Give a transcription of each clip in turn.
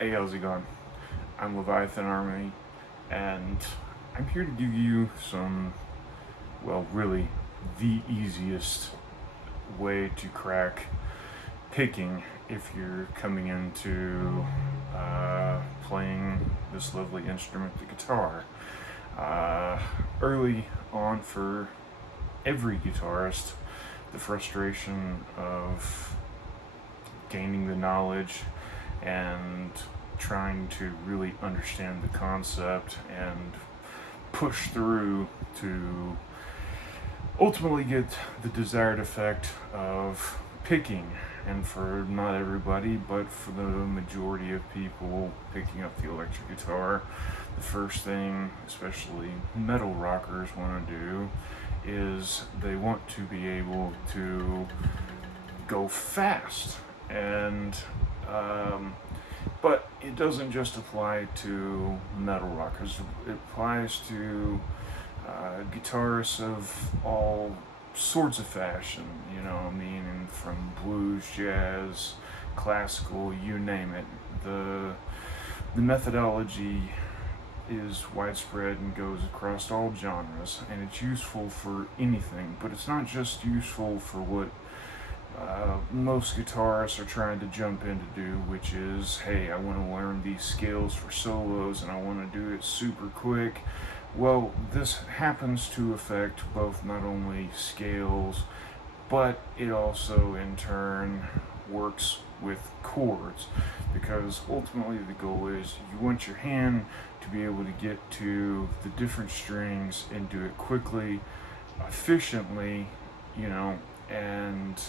Hey, how's it going? I'm Leviathan Army, and I'm here to give you really, the easiest way to crack picking if you're coming into playing this lovely instrument, the guitar. Uh, Early on, for every guitarist, the frustration of gaining the knowledge and trying to really understand the concept and push through to ultimately get the desired effect of picking. And for not everybody, but for the majority of people picking up the electric guitar, the first thing, especially metal rockers, want to do is they want to be able to go fast. And but it doesn't just apply to metal rockers. It applies to guitarists of all sorts of fashion. You know, I mean, and from blues, jazz, classical, you name it. The methodology is widespread and goes across all genres, and it's useful for anything. But it's not just useful for what most guitarists are trying to jump in to do, which is, hey, I want to learn these scales for solos and I want to do it super quick. Well, this happens to affect both not only scales, but it also in turn works with chords, because ultimately the goal is you want your hand to be able to get to the different strings and do it quickly, efficiently, you know, and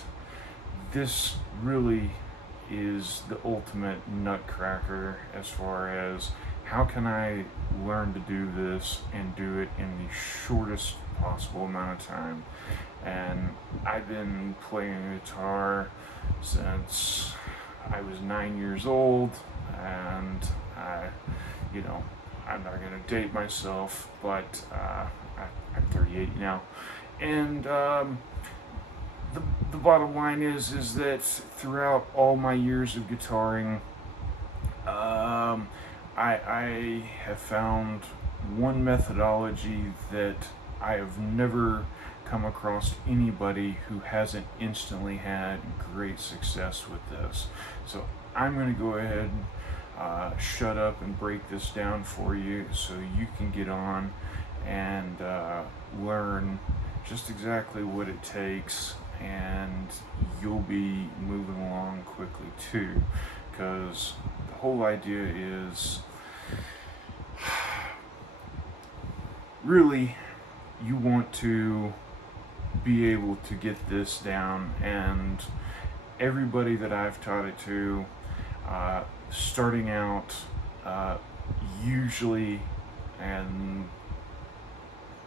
this really is the ultimate nutcracker as far as how can I learn to do this and do it in the shortest possible amount of time. And I've been playing guitar since I was 9 years old, and you know, I'm not gonna date myself, but I'm 38 now, and the bottom line is that throughout all my years of guitaring, I have found one methodology that I have never come across anybody who hasn't instantly had great success with this. So I'm going to go ahead and shut up and break this down for you so you can get on and learn just exactly what it takes, and you'll be moving along quickly too, because the whole idea is really you want to be able to get this down. And everybody that I've taught it to, starting out, usually, and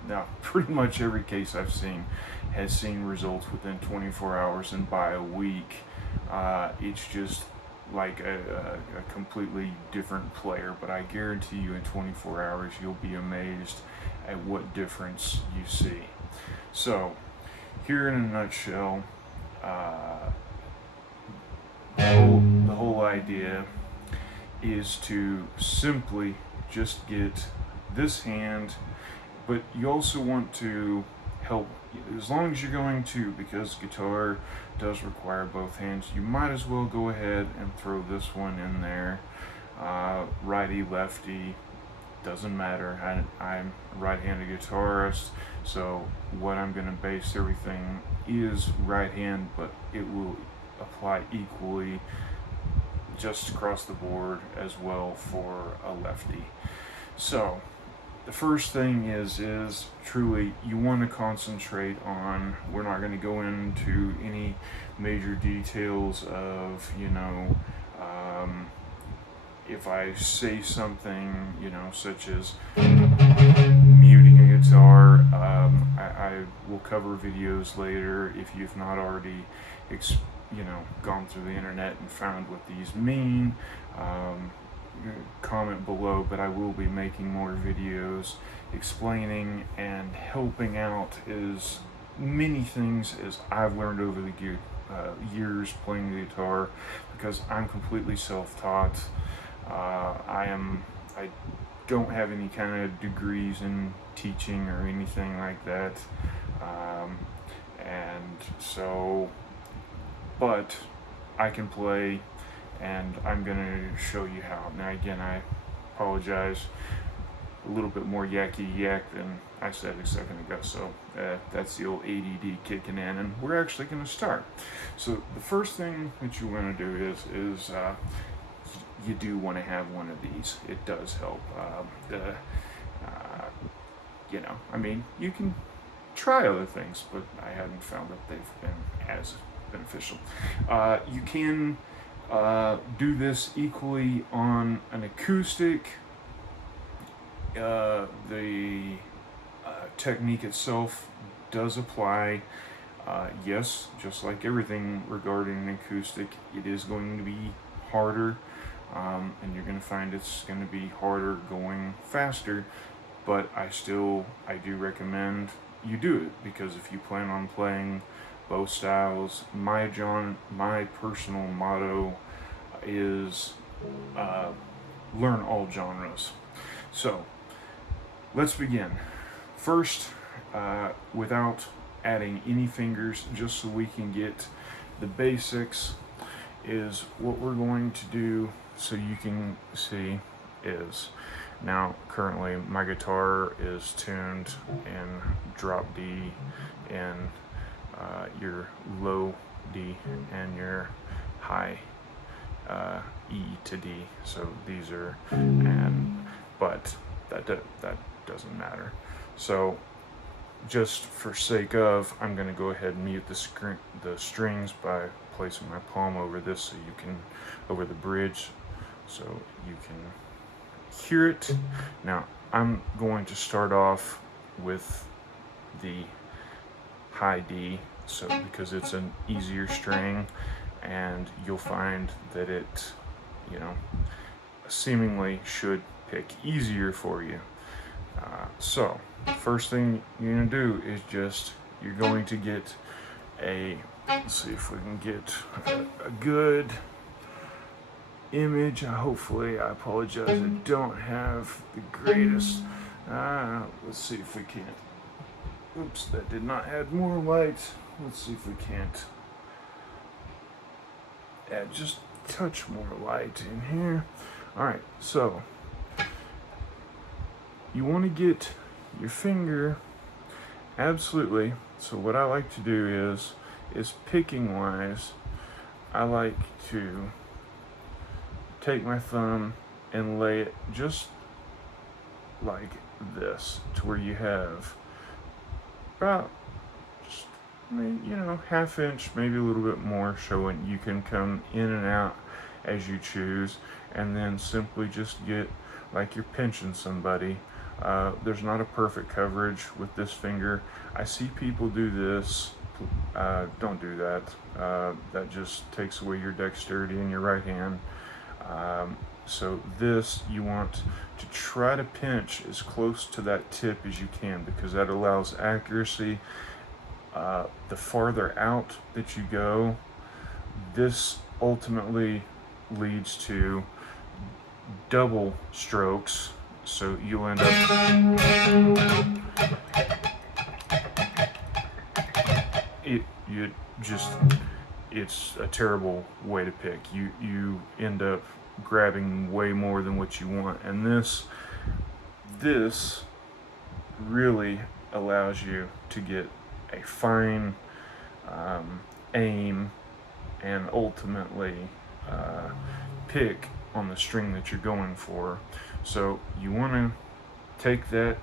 now pretty much every case I've seen has seen results within 24 hours, and by a week, it's just like a completely different player. But I guarantee you in 24 hours you'll be amazed at what difference you see. So here in a nutshell, the whole idea is to simply just get this hand, but you also want to help, as long as you're going to, because guitar does require both hands, you might as well go ahead and throw this one in there. Righty, lefty, doesn't matter. I'm a right-handed guitarist, so what I'm going to base everything is right hand, but it will apply equally just across the board as well for a lefty. So the first thing is truly you want to concentrate on, we're not going to go into any major details of, if I say something, such as muting a guitar, I will cover videos later if you've not already gone through the internet and found what these mean. Comment below, but I will be making more videos explaining and helping out as many things as I've learned over the years playing the guitar, because I'm completely self-taught. I don't have any kind of degrees in teaching or anything like that, and so, but I can play, and I'm gonna show you how. Now again, I apologize, a little bit more yakky yak than I said a second ago, so that's the old ADD kicking in, and we're actually going to start. So the first thing that you want to do is you do want to have one of these. It does help. I mean, you can try other things, but I haven't found that they've been as beneficial. You can do this equally on an acoustic. The technique itself does apply. Yes, just like everything regarding an acoustic, it is going to be harder, and you're going to find it's going to be harder going faster, but I do recommend you do it, because if you plan on playing both styles, my personal motto is learn all genres. So let's begin. First, without adding any fingers, just so we can get the basics, is what we're going to do, so you can see, is now currently my guitar is tuned in drop D, in your low D, and your high E to D. So these are, but that doesn't matter. So just for sake of, I'm going to go ahead and mute the strings by placing my palm over this, so you can, over the bridge, so you can hear it. Now I'm going to start off with the high D, so because it's an easier string, and you'll find that it, seemingly should pick easier for you. So first thing you're going to do is you're going to get let's see if we can get a good image. Hopefully, I apologize, I don't have the greatest. Let's see if we can't. Oops, that did not add more light. Let's see if we can't add just a touch more light in here. Alright, so you want to get your finger, absolutely. So what I like to do is picking wise, I like to take my thumb and lay it just like this, to where you have about just, half inch, maybe a little bit more, showing you can come in and out as you choose, and then simply just get like you're pinching somebody. There's not a perfect coverage with this finger. I see people do this. Don't do that. That just takes away your dexterity in your right hand. So this, you want to try to pinch as close to that tip as you can, because that allows accuracy. The farther out that you go, this ultimately leads to double strokes. So you'll end up, it's a terrible way to pick. You end up grabbing way more than what you want, and this really allows you to get a fine aim, and ultimately pick on the string that you're going for. So you want to take that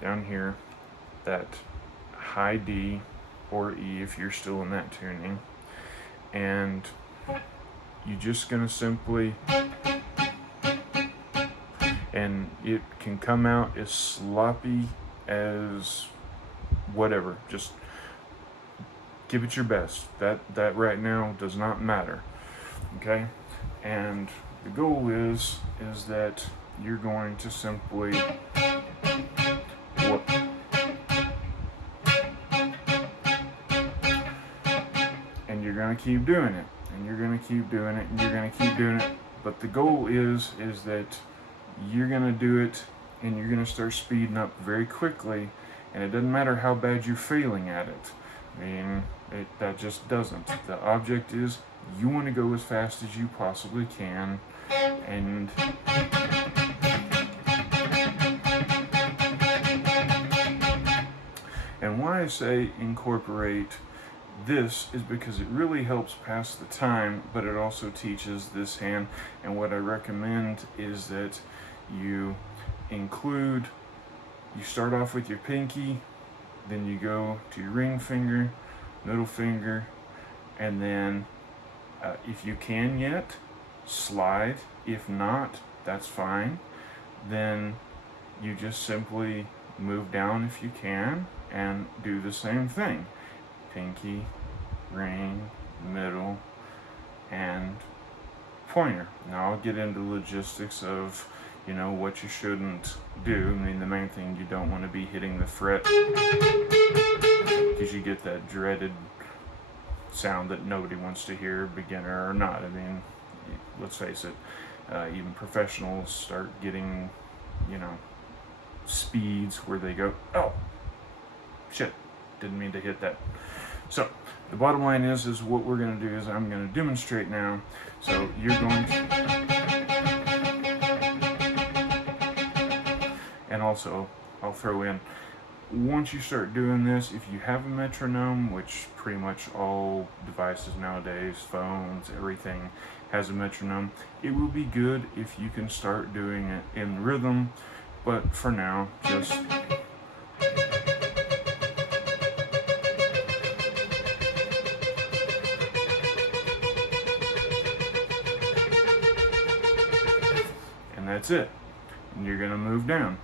down here, that high D or E if you're still in that tuning, and you're just going to simply, and it can come out as sloppy as whatever, just give it your best. That right now does not matter, okay? And the goal is that you're going to simply and you're going to keep doing it, and you're going to keep doing it, and you're going to keep doing it, But the goal is that you're gonna do it, and you're gonna start speeding up very quickly, and it doesn't matter how bad you're failing at it. I mean, that just doesn't. The object is you want to go as fast as you possibly can, and why I say incorporate this is because it really helps pass the time, but it also teaches this hand. And what I recommend is that you start off with your pinky, then you go to your ring finger, middle finger, and then if you can yet, slide. If not, that's fine. Then you just simply move down if you can and do the same thing. Pinky, ring, middle, and pointer. Now I'll get into logistics of what you shouldn't do. I mean, the main thing, you don't want to be hitting the fret, because you get that dreaded sound that nobody wants to hear, beginner or not. I mean, let's face it, even professionals start getting speeds where they go, oh shit, didn't mean to hit that. So the bottom line is what we're going to do is I'm going to demonstrate now. So you're going to, and also I'll throw in, once you start doing this, if you have a metronome, which pretty much all devices nowadays, phones, everything has a metronome, it will be good if you can start doing it in rhythm. But for now, just and that's it. And you're going to move down.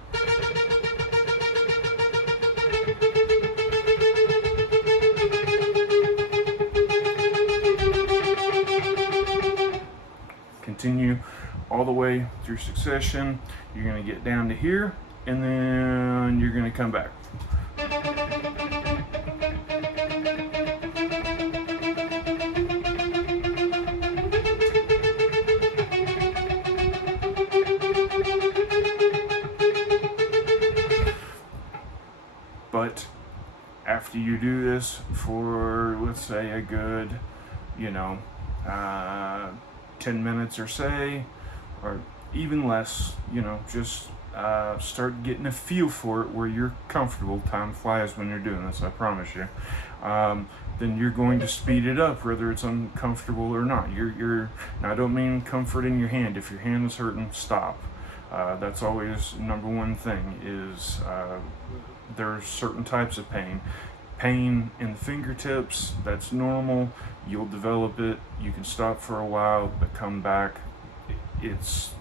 Continue all the way through succession. You're going to get down to here, and then you're going to come back. But after you do this for, let's say, a good, 10 minutes or even less, just start getting a feel for it where you're comfortable. Time flies when you're doing this, I promise you. Then you're going to speed it up, whether it's uncomfortable or not. Now, I don't mean comfort in your hand. If your hand is hurting, stop. That's always number one thing, is there's certain types of pain. Pain in the fingertips, that's normal. You'll develop it. You can stop for a while, but come back.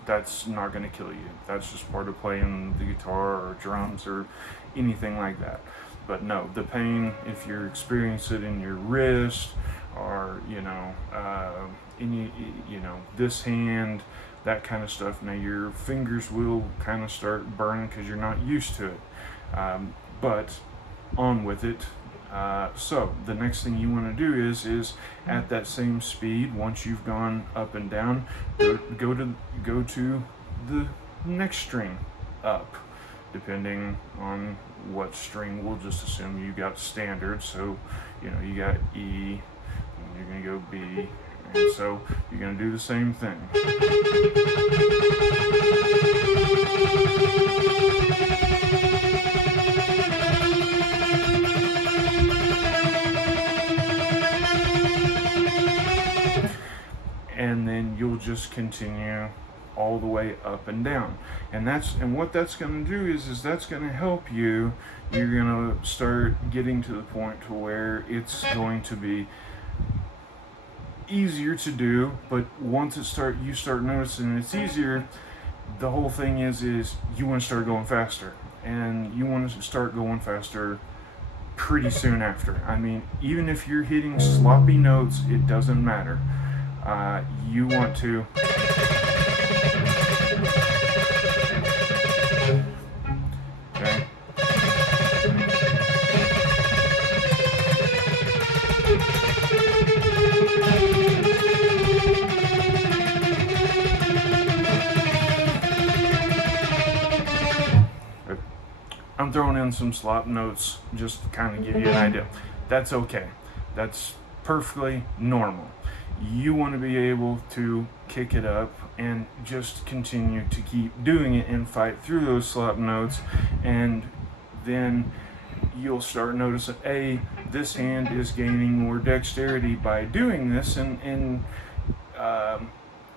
That's not going to kill you. That's just part of playing the guitar or drums or anything like that. But no, the pain, if you're experiencing it in your wrist or this hand, that kind of stuff, now your fingers will kind of start burning because you're not used to it. But on with it. So the next thing you want to do is at that same speed, once you've gone up and down, go to the next string up, depending on what string. We'll just assume you got standard, so you got E, and you're going to go B, and so you're going to do the same thing. And then you'll just continue all the way up and down, and what that's going to do is that's going to help you. You're going to start getting to the point to where it's going to be easier to do. But once you start noticing it's easier, the whole thing is you want to start going faster, and you want to start going faster pretty soon after. I mean, even if you're hitting sloppy notes, it doesn't matter. You want to okay. I'm throwing in some slop notes just to kind of give you an idea. That's okay. That's perfectly normal. You want to be able to kick it up and just continue to keep doing it and fight through those slop notes, and then you'll start noticing, this hand is gaining more dexterity by doing this, and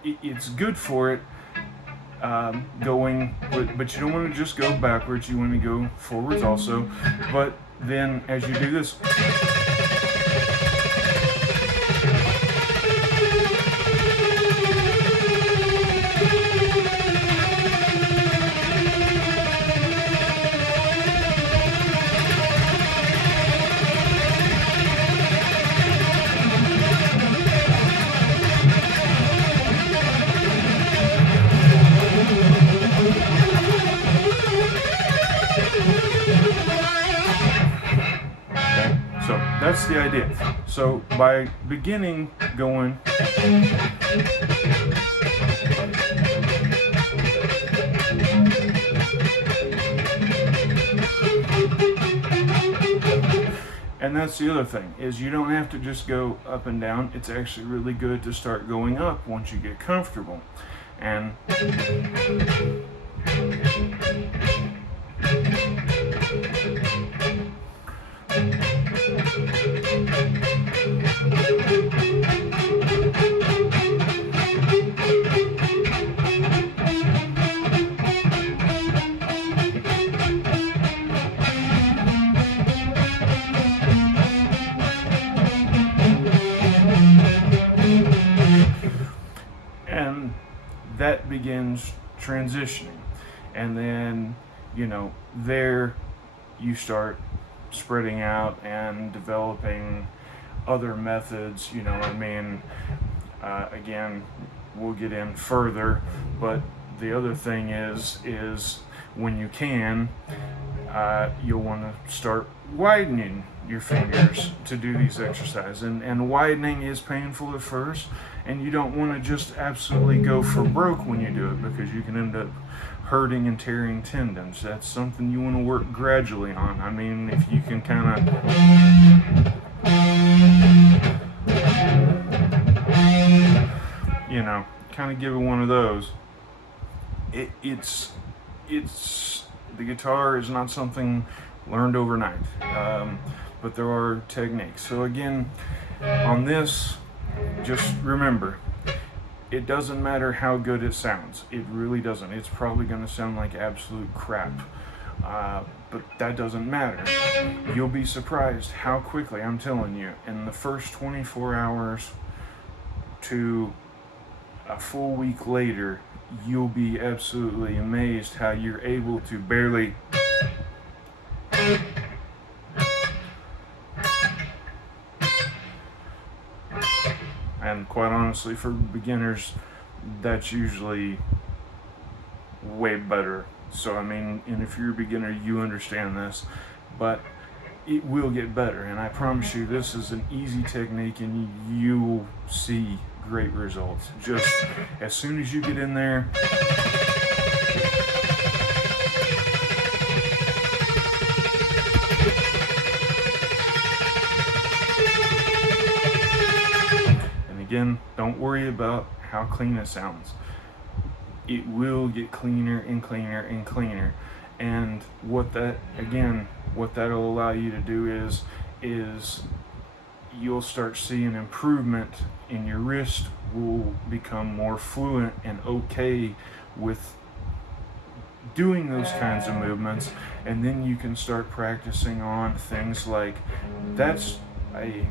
it's good for it going, but you don't want to just go backwards, you want to go forwards also. But then as you do this, so that's the idea. So by beginning going, and that's the other thing, is you don't have to just go up and down. It's actually really good to start going up once you get comfortable. And that begins transitioning, and then there you start spreading out and developing other methods. Again, we'll get in further, but the other thing is when you can, you'll want to start widening your fingers to do these exercises, and widening is painful at first, and you don't want to just absolutely go for broke when you do it, because you can end up hurting and tearing tendons. That's something you want to work gradually on. If you can kind of give it one of those. It's the guitar is not something learned overnight, but there are techniques. So again, on this, just remember, it doesn't matter how good it sounds. It really doesn't. It's probably going to sound like absolute crap, but that doesn't matter. You'll be surprised how quickly, I'm telling you, in the first 24 hours to a full week later, you'll be absolutely amazed how you're able to barely and quite honestly, for beginners, that's usually way better. So and if you're a beginner, you understand this, but it will get better, and I promise you, this is an easy technique, and you'll see great results. Just as soon as you get in there, and again, don't worry about how clean it sounds. It will get cleaner and cleaner and cleaner. And what that'll allow you to do is you'll start seeing improvement in your wrist, will become more fluent and okay with doing those kinds of movements, and then you can start practicing on things like, that's a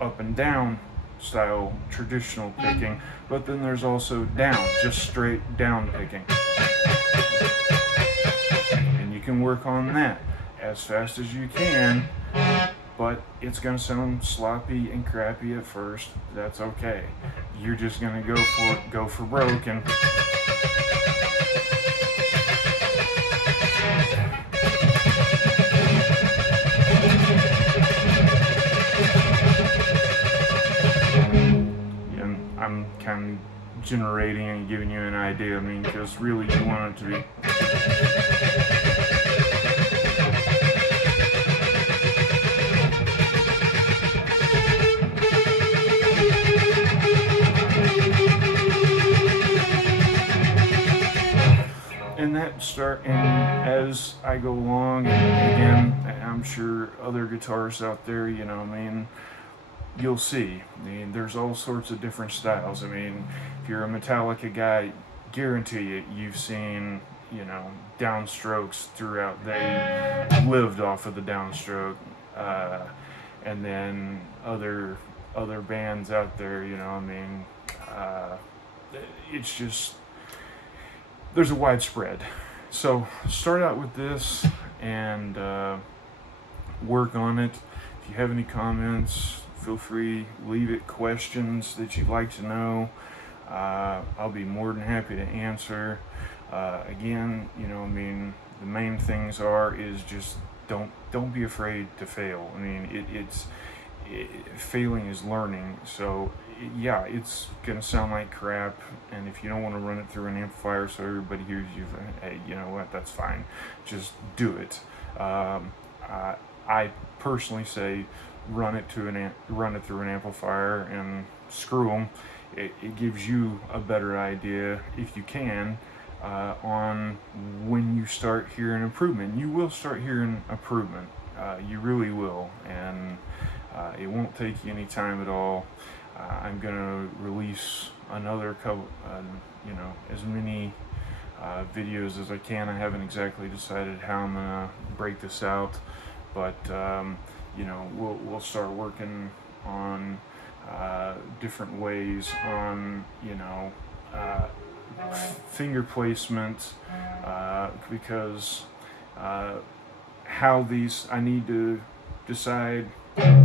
up and down style traditional picking, but then there's also down, just straight down picking, and you can work on that as fast as you can, but it's going to sound sloppy and crappy at first. That's okay. You're just going to go for broke, and I'm kind of generating and giving you an idea, because really you want it to be that, and as I go along, and again, I'm sure other guitarists out there, you'll see. There's all sorts of different styles. If you're a Metallica guy, guarantee you, you've seen, downstrokes throughout. They lived off of the downstroke, and then other bands out there, it's just, there's a widespread. So start out with this and work on it. If you have any comments, feel free, leave it, questions that you'd like to know. I'll be more than happy to answer. Again, the main things is just don't be afraid to fail. Failing is learning. So yeah, it's gonna sound like crap, and if you don't want to run it through an amplifier so everybody hears you, hey, you know what, that's fine, just do it. I personally say run it through an amplifier and screw them. It gives you a better idea, if you can, on when you start hearing improvement. You will start hearing improvement, you really will, and it won't take you any time at all. I'm gonna release another couple, as many videos as I can. I haven't exactly decided how I'm gonna break this out, but we'll start working on different ways on finger placement, because how these, I need to decide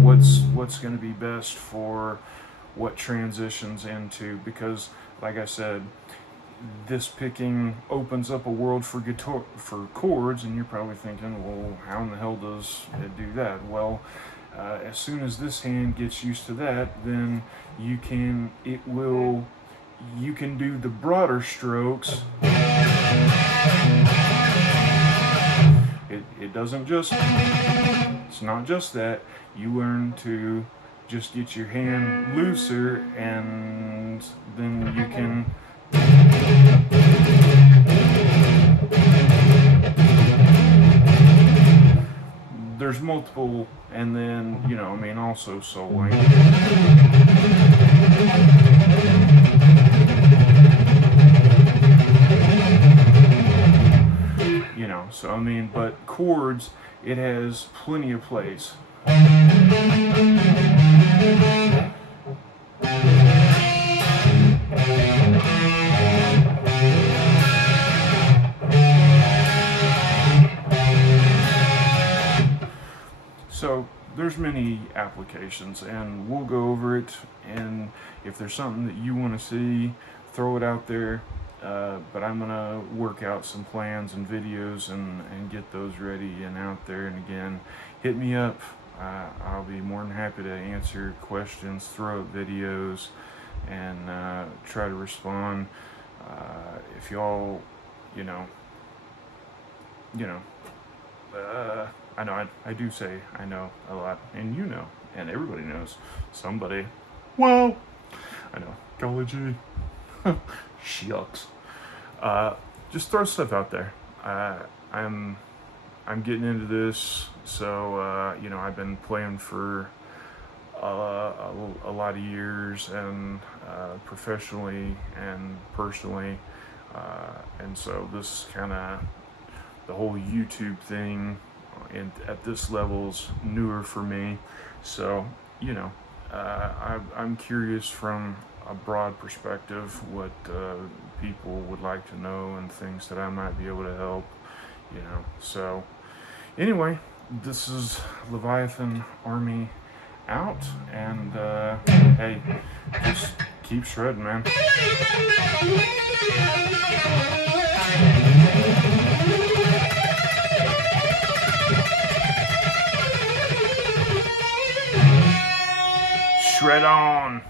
what's going to be best for what transitions into, because like I said, this picking opens up a world for chords, and you're probably thinking, well, how in the hell does it do that? Well, as soon as this hand gets used to that, then you can do the broader strokes. It doesn't just, it's not just that. You learn to just get your hand looser, and then you can there's multiple, and then also soloing. But chords, it has plenty of place. So there's many applications, and we'll go over it, and if there's something that you want to see, throw it out there. But I'm gonna work out some plans and videos and get those ready and out there. And again, hit me up. I'll be more than happy to answer questions, throw up videos, and try to respond. If y'all, I know I do say I know a lot, and and everybody knows somebody. Well, I know, golly gee. Shucks. Just throw stuff out there. I'm getting into this, so I've been playing for a lot of years, and professionally and personally, and so this is kind of the whole YouTube thing, and at this level's newer for me. So I'm curious from a broad perspective what people would like to know, and things that I might be able to help, So anyway, this is Leviathan Army out, and hey, just keep shredding, man. Shred on.